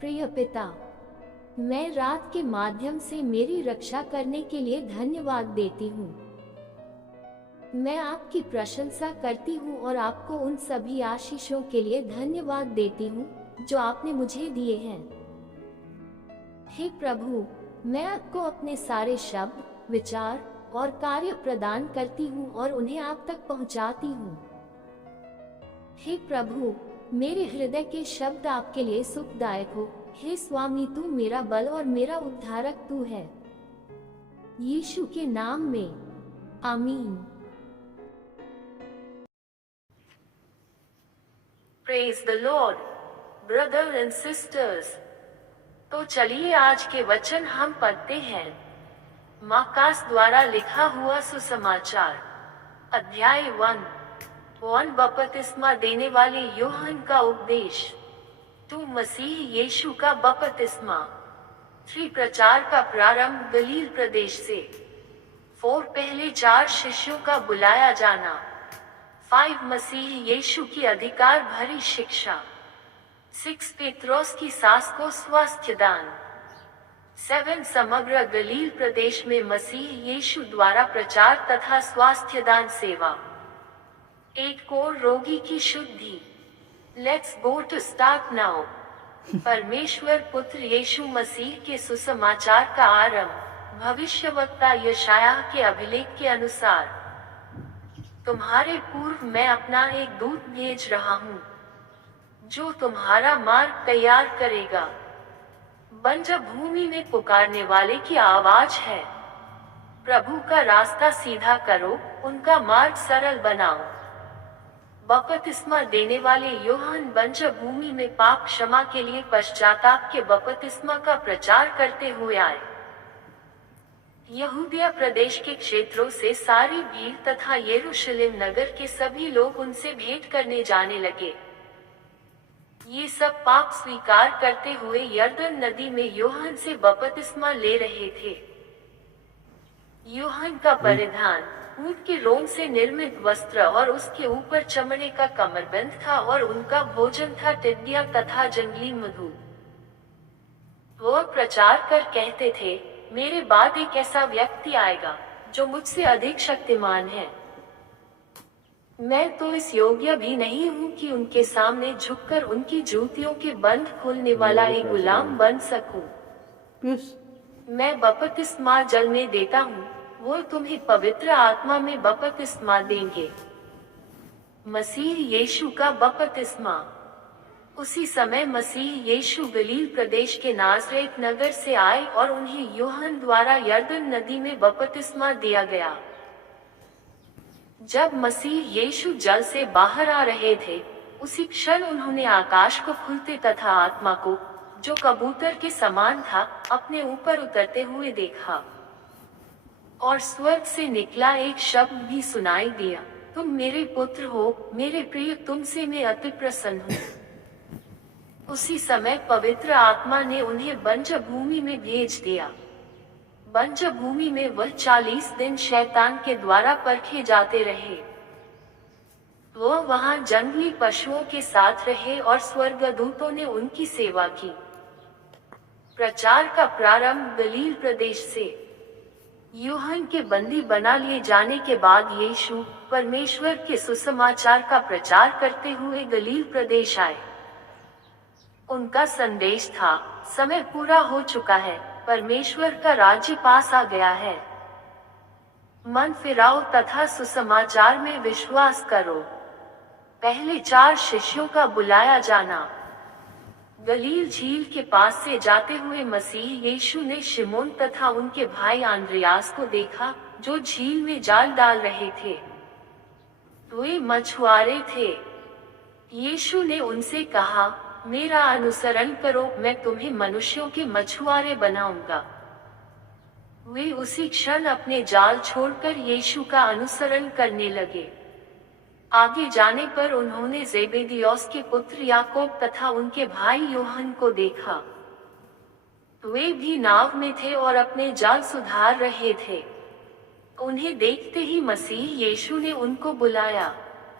प्रिय पिता, मैं रात के माध्यम से मेरी रक्षा करने के लिए धन्यवाद देती हूँ। मैं आपकी प्रशंसा करती हूँ और आपको उन सभी आशीषों के लिए धन्यवाद देती हूँ जो आपने मुझे दिए हैं। हे प्रभु, मैं आपको अपने सारे शब्द, विचार और कार्य प्रदान करती हूँ और उन्हें आप तक पहुँचाती हूँ। हे प्रभु, मेरे हृदय के शब्द आपके लिए सुखदायक हो। हे स्वामी, तू मेरा बल और मेरा उद्धारक तू है। यीशु के नाम में, आमीन। Praise the Lord, brothers and sisters। तो चलिए आज के वचन हम पढ़ते हैं। मार्कस द्वारा लिखा हुआ सुसमाचार, अध्याय 1। बपतिस्मा देने वाले यूहन्ना का उपदेश। तू मसीह यीशु का बपतिस्मा। 3 प्रचार का प्रारंभ गलील प्रदेश से। 4 पहले 4 शिष्यों का बुलाया जाना। 5 मसीह यीशु की अधिकार भरी शिक्षा। 6 पेत्रोस की सास को स्वास्थ्य दान। 7 समग्र गलील प्रदेश में मसीह यीशु द्वारा प्रचार तथा स्वास्थ्य दान सेवा। 8 कोढ़ रोगी की शुद्धि। Let's go to start now. परमेश्वर पुत्र यीशु मसीह के सुसमाचार का आरंभ भविष्यवक्ता यशायाह के अभिलेख के अनुसार। तुम्हारे पूर्व मैं अपना एक दूत भेज रहा हूँ, जो तुम्हारा मार्ग तैयार करेगा। बंजर भूमि में पुकारने वाले की आवाज है, प्रभु का रास्ता सीधा करो, उनका मार्ग सरल बनाओ। बपतिस्मा देने वाले यूहन्ना बंजर भूमि में पाप क्षमा के लिए पश्चाताप के बपतिस्मा का प्रचार करते हुए आए। यहूदिया प्रदेश के क्षेत्रों से सारी भीड़ तथा यरूशलेम नगर के सभी लोग उनसे भेंट करने जाने लगे। ये सब पाप स्वीकार करते हुए यरदन नदी में यूहन्ना से बपतिस्मा ले रहे थे। यूहन्ना का परिधान ऊंट के रोम से निर्मित वस्त्र और उसके ऊपर चमड़े का कमरबंद था और उनका भोजन था टिड्डियां तथा जंगली मधु। वो प्रचार कर कहते थे, मेरे बाद एक ऐसा व्यक्ति आएगा जो मुझसे अधिक शक्तिमान है। मैं तो इस योग्य भी नहीं हूँ कि उनके सामने झुककर उनकी जूतियों के बंध खोलने वाला एक गुलाम बन सकूं। मैं बपतिस्मा जल में देता हूँ, वो तुम्हें पवित्र आत्मा में बपतिस्मा देंगे। मसीह यीशु का बपतिस्मा। उसी समय मसीह यीशु गलील प्रदेश के नाज़रेत नगर से आए और उन्हें यूहन्ना द्वारा यरदन नदी में बपतिस्मा दिया गया। जब मसीह यीशु जल से बाहर आ रहे थे, उसी क्षण उन्होंने आकाश को खुलते तथा आत्मा को, जो कबूतर के समान था, अपने ऊपर उतरते हुए देखा। और स्वर्ग से निकला एक शब्द भी सुनाई दिया, तुम मेरे पुत्र हो, मेरे प्रिय, तुमसे मैं अति प्रसन्न हूँ। उसी समय पवित्र आत्मा ने उन्हें बंजर भूमि में भेज दिया। बंजर भूमि में वह 40 दिन शैतान के द्वारा परखे जाते रहे। वह वहां जंगली पशुओं के साथ रहे और स्वर्गदूतों ने उनकी सेवा की। प्रचार का प्रारंभ गलील प्रदेश से। यूहन्ना के बंदी बना लिए जाने के बाद यीशु परमेश्वर के सुसमाचार का प्रचार करते हुए गलील प्रदेश आए। उनका संदेश था, समय पूरा हो चुका है, परमेश्वर का राज्य पास आ गया है। मन फिराओ तथा सुसमाचार में विश्वास करो। पहले 4 शिष्यों का बुलाया जाना। गलील झील के पास से जाते हुए मसीह यीशु ने शिमोन तथा उनके भाई आंद्रियास को देखा, जो झील में जाल डाल रहे थे। वे मछुआरे थे। यीशु ने उनसे कहा, मेरा अनुसरण करो, मैं तुम्हें मनुष्यों के मछुआरे बनाऊंगा। वे उसी क्षण अपने जाल छोड़कर यीशु का अनुसरण करने लगे। आगे जाने पर उन्होंने जेबेदियोस के पुत्र याकूब तथा उनके भाई यूहन्ना को देखा। वे भी नाव में थे और अपने जाल सुधार रहे थे। उन्हें देखते ही मसीह यीशु ने उनको बुलाया।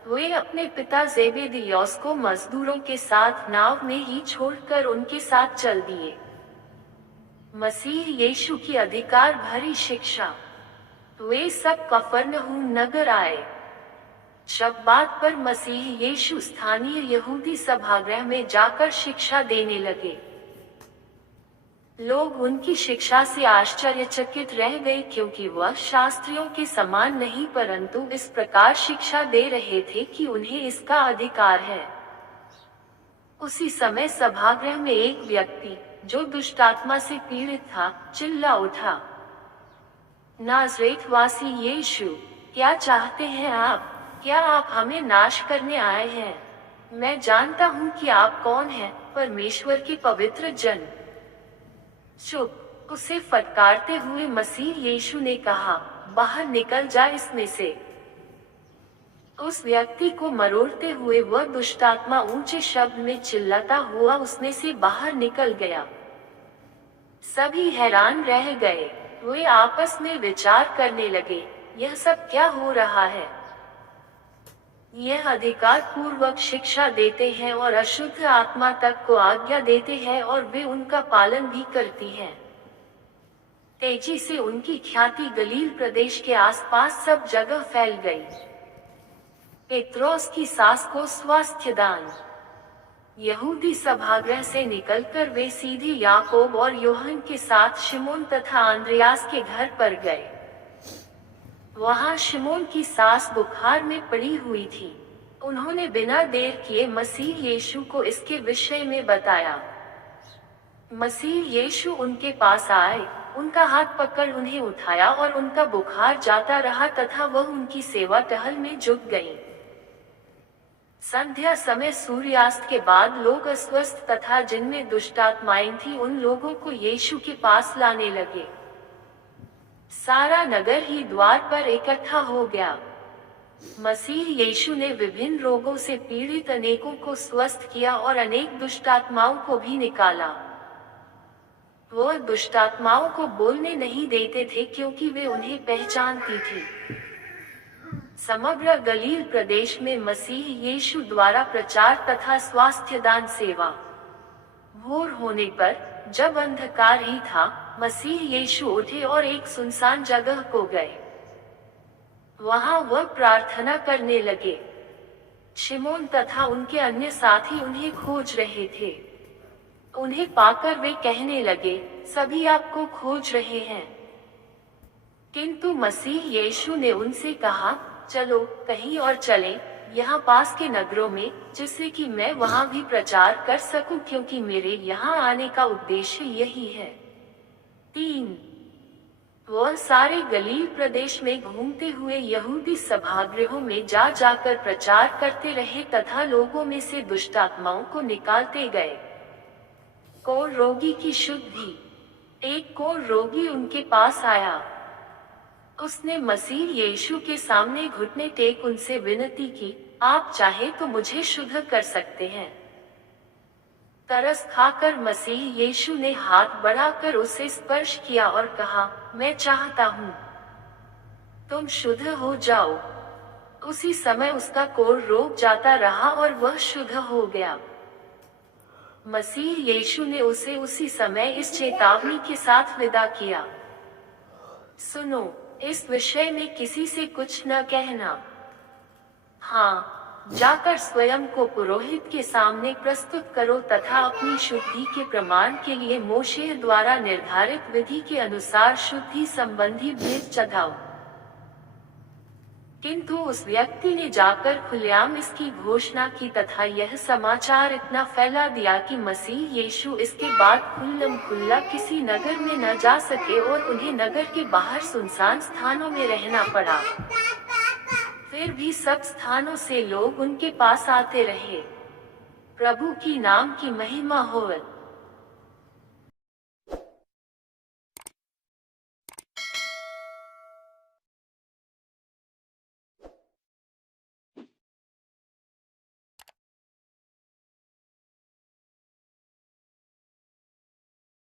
वे अपने पिता जेबेदियोस को मजदूरों के साथ नाव में ही छोड़कर उनके साथ चल दिए। मसीह यीशु की अधिकार भरी शिक्षा। वे सब कफरनहूम नगर आए। शब्बात पर मसीह यीशु स्थानीय यहूदी सभागृह में जाकर शिक्षा देने लगे। लोग उनकी शिक्षा से आश्चर्यचकित रह गए, क्योंकि वह शास्त्रियों के समान नहीं परंतु इस प्रकार शिक्षा दे रहे थे कि उन्हें इसका अधिकार है। उसी समय सभागृह में एक व्यक्ति जो दुष्टात्मा से पीड़ित था चिल्ला उठा, नाज़रेथवासी यीशु, क्या चाहते हैं आप? क्या आप हमें नाश करने आए हैं? मैं जानता हूँ कि आप कौन हैं, परमेश्वर के पवित्र जन। चुप! उसे फटकारते हुए मसीह यीशु ने कहा, बाहर निकल जा इसमें से। उस व्यक्ति को मरोड़ते हुए वह दुष्टात्मा ऊंचे शब्द में चिल्लाता हुआ उसमें से बाहर निकल गया। सभी हैरान रह गए। वे आपस में विचार करने लगे, यह सब क्या हो रहा है? यह अधिकार पूर्वक शिक्षा देते हैं और अशुद्ध आत्मा तक को आज्ञा देते हैं और वे उनका पालन भी करती हैं। तेजी से उनकी ख्याति गलील प्रदेश के आसपास सब जगह फैल गई। पेत्रोस की सास को स्वास्थ्य दान। यहूदी सभागृह से निकलकर वे सीधे याकूब और यूहन्ना के साथ शिमोन तथा अंद्रयास के घर पर गए। वहां शिमोन की सास बुखार में पड़ी हुई थी। उन्होंने बिना देर किए मसीह यीशु को इसके विषय में बताया। मसीह यीशु उनके पास आए, उनका हाथ पकड़ उन्हें उठाया और उनका बुखार जाता रहा तथा वह उनकी सेवा टहल में जुट गईं। संध्या समय सूर्यास्त के बाद लोग अस्वस्थ तथा जिनमें दुष्टात्माएं थी उन लोगों को यीशु के पास लाने लगे। सारा नगर ही द्वार पर इकट्ठा हो गया। मसीह यीशु ने विभिन्न रोगों से पीड़ित अनेकों को स्वस्थ किया और अनेक दुष्टात्माओं को भी निकाला। वह दुष्टात्माओं को बोलने नहीं देते थे, क्योंकि वे उन्हें पहचानती थी। समग्र गलील प्रदेश में मसीह यीशु द्वारा प्रचार तथा स्वास्थ्य दान सेवा। भोर होने पर, जब अंधकार ही था, मसीह यीशु उठे और एक सुनसान जगह को गए। वहां वह प्रार्थना करने लगे। शिमोन तथा उनके अन्य साथी उन्हें खोज रहे थे। उन्हें पाकर वे कहने लगे, सभी आपको खोज रहे हैं। किंतु मसीह यीशु ने उनसे कहा, चलो कहीं और चलें, यहाँ पास के नगरों में, जिससे कि मैं वहाँ भी प्रचार कर सकूं, क्योंकि मेरे यहाँ आने का उद्देश्य यही है। 3 वह सारे गलील प्रदेश में घूमते हुए यहूदी सभागृहों में जा जाकर प्रचार करते रहे तथा लोगों में से दुष्टात्माओं को निकालते गए। कोढ़ रोगी की शुद्धि। एक कोढ़ रोगी उनके पास आया। उसने मसीह यीशु के सामने घुटने टेक उनसे विनती की, आप चाहे तो मुझे शुद्ध कर सकते हैं। तरस खाकर मसीह यीशु ने हाथ बढ़ाकर उसे स्पर्श किया और कहा, मैं चाहता हूँ, तुम शुद्ध हो जाओ। उसी समय उसका कोढ़ रोक जाता रहा और वह शुद्ध हो गया। मसीह यीशु ने उसे उसी समय इस चेतावनी के साथ विदा किया, सुनो, इस विषय में किसी से कुछ न कहना। हाँ, जाकर स्वयं को पुरोहित के सामने प्रस्तुत करो तथा अपनी शुद्धि के प्रमाण के लिए मोशे द्वारा निर्धारित विधि के अनुसार शुद्धि संबंधी भेंट चढ़ाओ। किंतु उस व्यक्ति ने जाकर खुलेआम इसकी घोषणा की तथा यह समाचार इतना फैला दिया कि मसीह यीशु इसके बाद खुल्लम खुल्ला किसी नगर में न जा सके और उन्हें नगर के बाहर सुनसान स्थानों में रहना पड़ा। फिर भी सब स्थानों से लोग उनके पास आते रहे। प्रभु की नाम की महिमा हो।